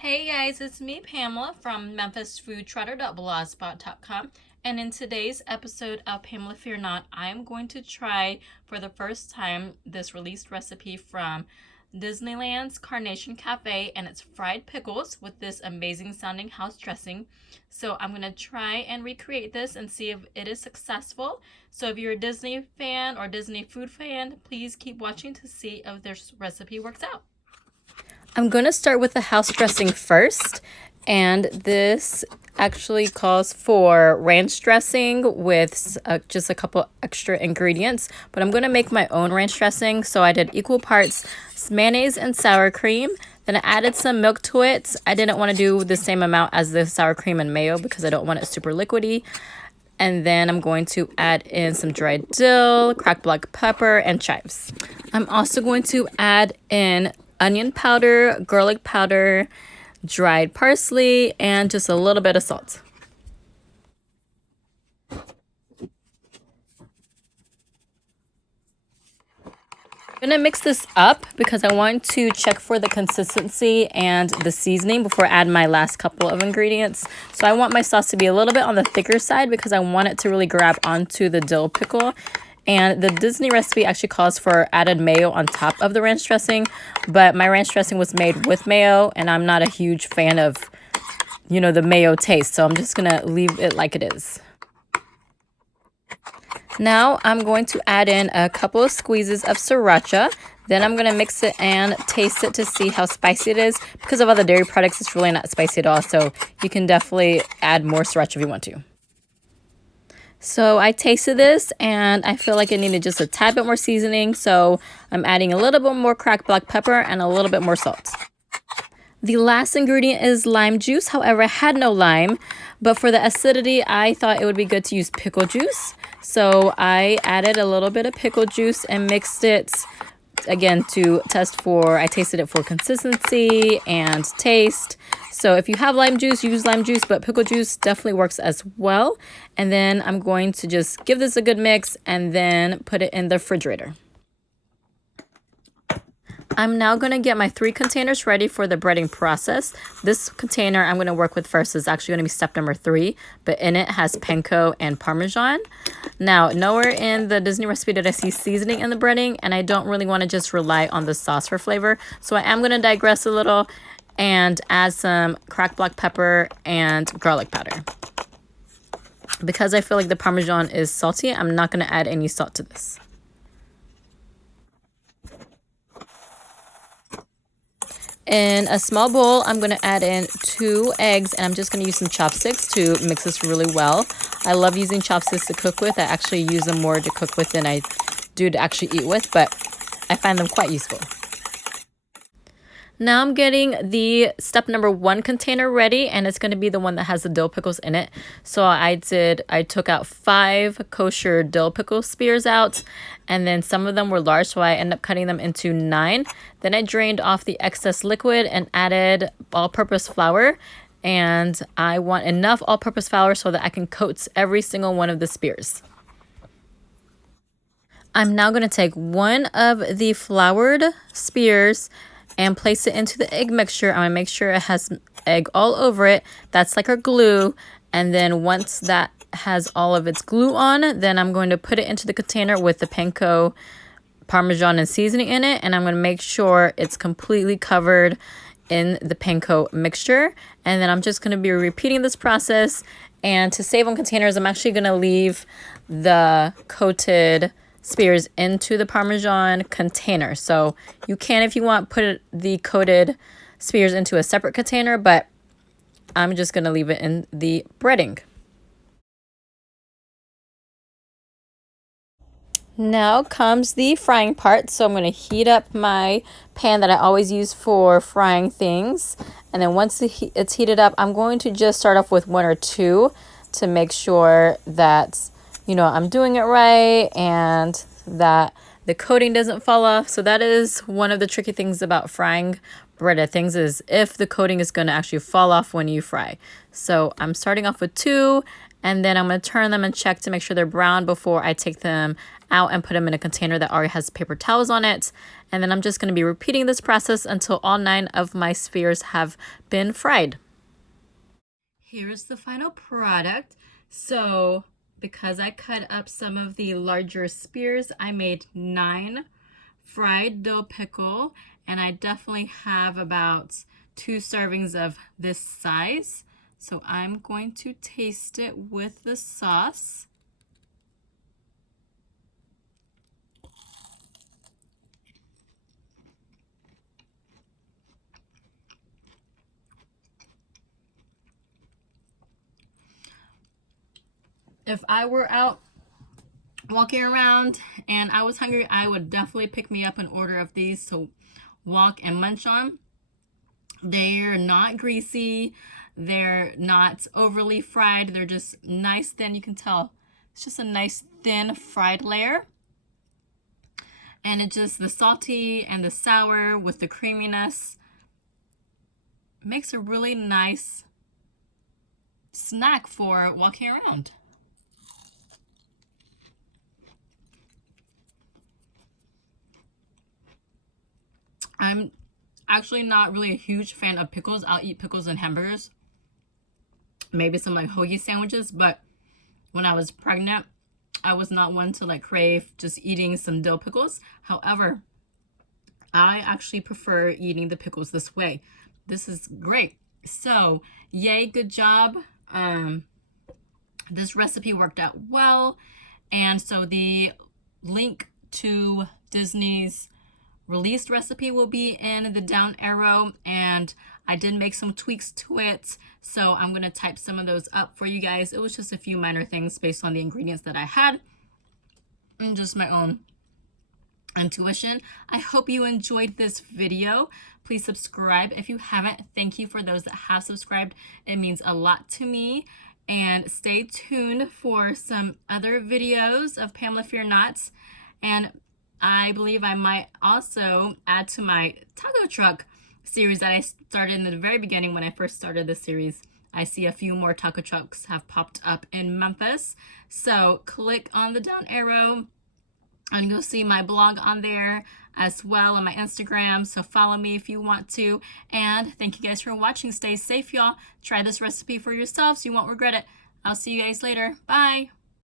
Hey guys, it's me, Pamela from Memphis FoodTrotter.blogspot.com, and in today's episode of Pamela Fear Not, I'm going to try for the first time this released recipe from Disneyland's Carnation Cafe, and it's fried pickles with this amazing sounding house dressing. So I'm going to try and recreate this and see if it is successful. So if you're a Disney fan or Disney food fan, please keep watching to see if this recipe works out. I'm going to start with the house dressing first, and this actually calls for ranch dressing with just a couple extra ingredients, but I'm going to make my own ranch dressing. So I did equal parts mayonnaise and sour cream. Then I added some milk to it. I didn't want to do the same amount as the sour cream and mayo because I don't want it super liquidy. And then I'm going to add in some dried dill, cracked black pepper, and chives. I'm also going to add in onion powder, garlic powder, dried parsley, and just a little bit of salt. I'm going to mix this up because I want to check for the consistency and the seasoning before I add my last couple of ingredients. So I want my sauce to be a little bit on the thicker side because I want it to really grab onto the dill pickle. And the Disney recipe actually calls for added mayo on top of the ranch dressing, but my ranch dressing was made with mayo, and I'm not a huge fan of, the mayo taste, so I'm just going to leave it like it is. Now I'm going to add in a couple of squeezes of sriracha. Then I'm going to mix it and taste it to see how spicy it is. Because of all the dairy products, it's really not spicy at all, so you can definitely add more sriracha if you want to. So I tasted this and I feel like it needed just a tad bit more seasoning. So I'm adding a little bit more cracked black pepper and a little bit more salt. The last ingredient is lime juice. However, I had no lime, but for the acidity, I thought it would be good to use pickle juice. So I added a little bit of pickle juice and mixed it again to test for, I tasted it for consistency and taste. So if you have lime juice, use lime juice, but pickle juice definitely works as well. And then I'm going to just give this a good mix and then put it in the refrigerator. I'm now going to get my 3 containers ready for the breading process. This container I'm going to work with first is actually going to be step number 3, but in it has panko and Parmesan. Now, nowhere in the Disney recipe did I see seasoning in the breading, and I don't really want to just rely on the sauce for flavor. So I am going to digress a little and add some cracked black pepper and garlic powder. Because I feel like the Parmesan is salty, I'm not going to add any salt to this. In a small bowl, I'm going to add in 2 eggs, and I'm just going to use some chopsticks to mix this really well. I love using chopsticks to cook with. I actually use them more to cook with than I do to actually eat with, but I find them quite useful. Now I'm getting the step number 1 container ready, and it's going to be the one that has the dill pickles in it. So I took out 5 kosher dill pickle spears out, and then some of them were large, so I ended up cutting them into 9. Then I drained off the excess liquid and added all-purpose flour, and I want enough all-purpose flour so that I can coat every single one of the spears. I'm now going to take one of the floured spears and place it into the egg mixture. I'm going to make sure it has egg all over it. That's like our glue. And then once that has all of its glue on, then I'm going to put it into the container with the panko, Parmesan, and seasoning in it. And I'm going to make sure it's completely covered in the panko mixture. And then I'm just going to be repeating this process. And to save on containers, I'm actually going to leave the coated spears into the Parmesan container. So you can, if you want, put the coated spears into a separate container, but I'm just going to leave it in the breading. Now comes the frying part. So I'm going to heat up my pan that I always use for frying things. And then once it's heated up, I'm going to just start off with 1 or 2 to make sure that I'm doing it right and that the coating doesn't fall off. So that is one of the tricky things about frying breaded things, is if the coating is going to actually fall off when you fry. So I'm starting off with 2, and then I'm going to turn them and check to make sure they're brown before I take them out and put them in a container that already has paper towels on it. And then I'm just going to be repeating this process until all 9 of my spheres have been fried. Here's the final product. So because I cut up some of the larger spears, I made 9 fried dill pickle, and I definitely have about 2 servings of this size. So I'm going to taste it with the sauce. If I were out walking around and I was hungry, I would definitely pick me up an order of these to walk and munch on. They're not greasy, they're not overly fried, they're just nice thin. You can tell it's just a nice thin fried layer, and it just, the salty and the sour with the creaminess makes a really nice snack for walking around. I'm actually not really a huge fan of pickles. I'll eat pickles and hamburgers, maybe some like hoagie sandwiches, but when I was pregnant, I was not one to like crave just eating some dill pickles. However, I actually prefer eating the pickles this way. This is great. So yay, good job. This recipe worked out well, and so the link to Disney's released recipe will be in the down arrow, and I did make some tweaks to it, so I'm gonna type some of those up for you guys. It was just a few minor things based on the ingredients that I had and just my own intuition. I hope you enjoyed this video. Please subscribe if you haven't. Thank you for those that have subscribed. It means a lot to me. And stay tuned for some other videos of Pamela Fear Not. And I believe I might also add to my taco truck series that I started in the very beginning when I first started this series. I see a few more taco trucks have popped up in Memphis. So click on the down arrow and you'll see my blog on there as well, on my Instagram. So follow me if you want to. And thank you guys for watching. Stay safe, y'all. Try this recipe for yourselves. You won't regret it. I'll see you guys later. Bye.